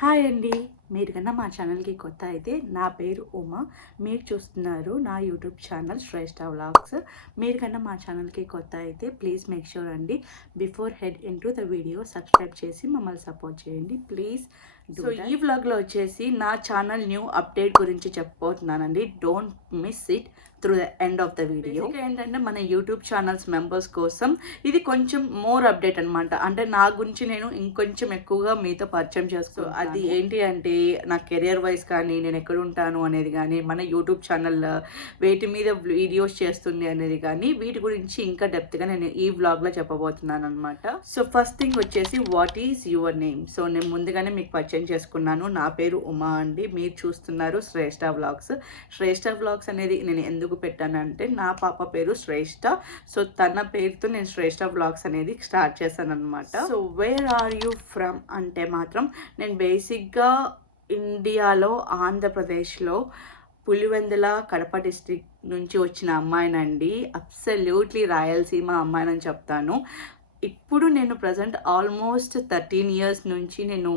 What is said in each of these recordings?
Hi అండి. మీరు కన్నా మా ఛానల్కి కొత్త అయితే నా పేరు ఉమా. మీరు చూస్తున్నారు నా యూట్యూబ్ ఛానల్ శ్రేష్ఠ వ్లాగ్స్. మీరు కన్నా మా ఛానల్కి కొత్త అయితే ప్లీజ్ మేక్ షూర్ అండి before head in to the video subscribe చేసి మమ్మల్ని సపోర్ట్ చేయండి ప్లీజ్. సో ఈ వ్లాగ్లో వచ్చేసి నా ఛానల్ న్యూ అప్డేట్ గురించి చెప్పబోతున్నానండి. Don't miss it through the end of the video. ఏంటంటే మన యూట్యూబ్ ఛానల్స్ మెంబర్స్ కోసం ఇది కొంచెం మోర్ అప్డేట్ అనమాట. అంటే నా గురించి నేను ఇంకొంచెం ఎక్కువగా మీతో పరిచయం చేస్తాను. అది ఏంటి అంటే నా కెరియర్ వైజ్ కానీ నేను ఎక్కడ ఉంటాను అనేది కానీ మన యూట్యూబ్ ఛానల్ వేటి మీద వీడియోస్ చేస్తుంది అనేది కానీ వీటి గురించి ఇంకా డెప్త్గా నేను ఈ వ్లాగ్లో చెప్పబోతున్నాను అనమాట. సో ఫస్ట్ థింగ్ వచ్చేసి what is your name. So నేను ముందుగానే మీకు పరిచయం చేసుకున్నాను. నా పేరు ఉమా అండి. మీరు చూస్తున్నారు శ్రేష్ఠ వ్లాగ్స్. శ్రేష్ఠ వ్లాగ్స్ అనేది నేను ఎందుకు పెట్టానంటే నా పాప పేరు శ్రేష్ఠ. సో తన పేరుతో నేను శ్రేష్ఠ వ్లాగ్స్ అనేది స్టార్ట్ చేశాను అనమాట. So where are you from అంటే మాత్రం నేను బేసిక్గా ఇండియాలో ఆంధ్రప్రదేశ్లో పులివెందుల కడప డిస్ట్రిక్ట్ నుంచి వచ్చిన అమ్మాయినండి. అబ్సల్యూట్లీ రాయలసీమ అమ్మాయినని చెప్తాను. ఇప్పుడు నేను ప్రజెంట్ ఆల్మోస్ట్ 13 years నుంచి నేను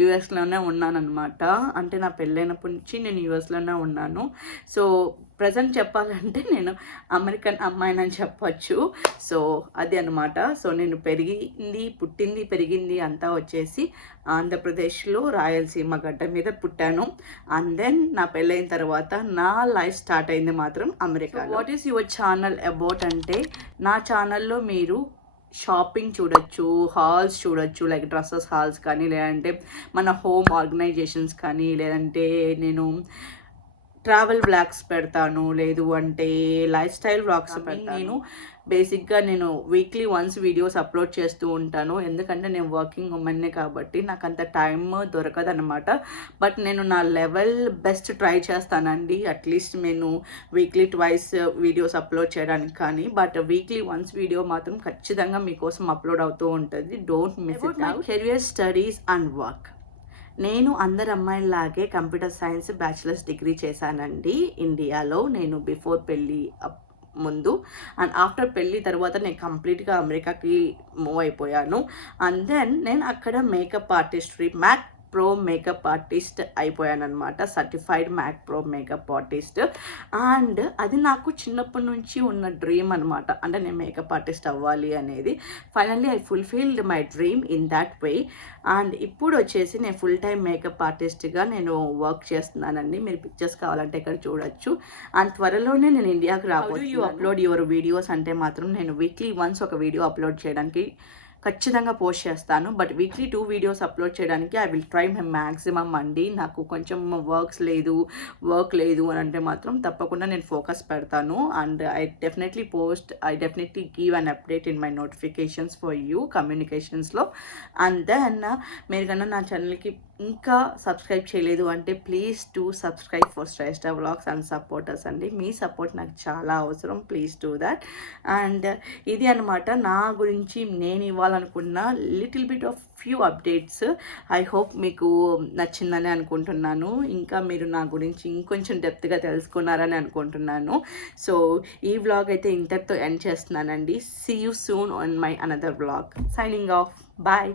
యూఎస్లోనే ఉన్నానన్నమాట. అంటే నా పెళ్ళైనప్పటి నుంచి నేను యూఎస్లోనే ఉన్నాను. సో ప్రజెంట్ చెప్పాలంటే నేను అమెరికన్ అమ్మాయినని చెప్పచ్చు. సో అది అనమాట. సో నేను పుట్టింది పెరిగింది అంతా వచ్చేసి ఆంధ్రప్రదేశ్లో రాయలసీమ గడ్డ మీద పుట్టాను. అండ్ దెన్ నా పెళ్ళైన తర్వాత నా లైఫ్ స్టార్ట్ అయింది మాత్రం America. What is your channel about అంటే నా ఛానల్లో మీరు షాపింగ్ చూడొచ్చు, హాల్స్ చూడొచ్చు, లైక్ డ్రెస్సెస్ హాల్స్ కానీ, లేదంటే మన హోమ్ ఆర్గనైజేషన్స్ కానీ, లేదంటే నేను ట్రావెల్ వ్లాగ్స్ పెడతాను, లేదు అంటే లైఫ్ స్టైల్ వ్లాగ్స్ పెడతాను. బేసిక్గా నేను వీక్లీ వన్స్ వీడియోస్ అప్లోడ్ చేస్తూ ఉంటాను. ఎందుకంటే నేను వర్కింగ్ ఉమెన్నే కాబట్టి నాకు అంత టైం దొరకదనమాట. బట్ నేను నా లెవెల్ బెస్ట్ ట్రై చేస్తానండి. అట్లీస్ట్ నేను వీక్లీ ట్వైస్ వీడియోస్ అప్లోడ్ చేయడానికి కానీ, బట్ వీక్లీ వన్స్ వీడియో మాత్రం ఖచ్చితంగా మీకోసం అప్లోడ్ అవుతూ ఉంటుంది. Don't miss it. My career, studies and work. నేను అందరు అమ్మాయిలాగే కంప్యూటర్ సైన్స్ బ్యాచిలర్స్ డిగ్రీ చేశానండి ఇండియాలో. నేను బిఫోర్ పెళ్ళి ముందు అండ్ ఆఫ్టర్ పెళ్ళి తర్వాత నేను కంప్లీట్గా అమెరికాకి మూవ్ అయిపోయాను. అండ్ దెన్ నేను అక్కడ makeup artistry MAC pro makeup artist అయిపోయాను అనమాట. Certified MAC pro makeup artist. And అది నాకు చిన్నప్పటి నుంచి ఉన్న డ్రీమ్ అనమాట. అంటే నేను మేకప్ ఆర్టిస్ట్ అవ్వాలి అనేది. Finally I fulfilled my dream in that way. And ఇప్పుడు వచ్చేసి నేను ఫుల్ టైం మేకప్ ఆర్టిస్ట్గా నేను వర్క్ చేస్తున్నానండి. మీరు పిక్చర్స్ కావాలంటే ఇక్కడ చూడొచ్చు. అండ్ త్వరలోనే నేను ఇండియాకి రాబోతున్నాను. యూ అప్లోడ్ యువర్ వీడియోస్ అంటే మాత్రం నేను వీక్లీ వన్స్ ఒక వీడియో అప్లోడ్ చేయడానికి ఖచ్చితంగా పోస్ట్ చేస్తాను. బట్ వీక్లీ 2 వీడియోస్ అప్లోడ్ చేయడానికి I will try my maximum అండి. నాకు కొంచెం వర్క్ లేదు అని అంటే మాత్రం తప్పకుండా నేను ఫోకస్ పెడతాను. And I definitely give an update in my notifications for you కమ్యూనికేషన్స్లో. అండ్ దెన్ మీరు కన్నా నా ఛానల్కి ఇంకా సబ్స్క్రైబ్ చేయలేదు అంటే please to subscribe for Shreshta vlogs and supporters అండి. మీ సపోర్ట్ నాకు చాలా అవసరం. Please do that. అండ్ ఇది అనమాట నా గురించి నేను ఇవ్వాలనుకున్న little bit of few updates. I hope మీకు నచ్చిందని అనుకుంటున్నాను. ఇంకా మీరు నా గురించి ఇంకొంచెం డెప్త్గా తెలుసుకున్నారని అనుకుంటున్నాను. సో ఈ వ్లాగ్ అయితే ఇంతటితో ఎండ్ చేస్తున్నానండి. See you soon on my another vlog. Signing off. Bye.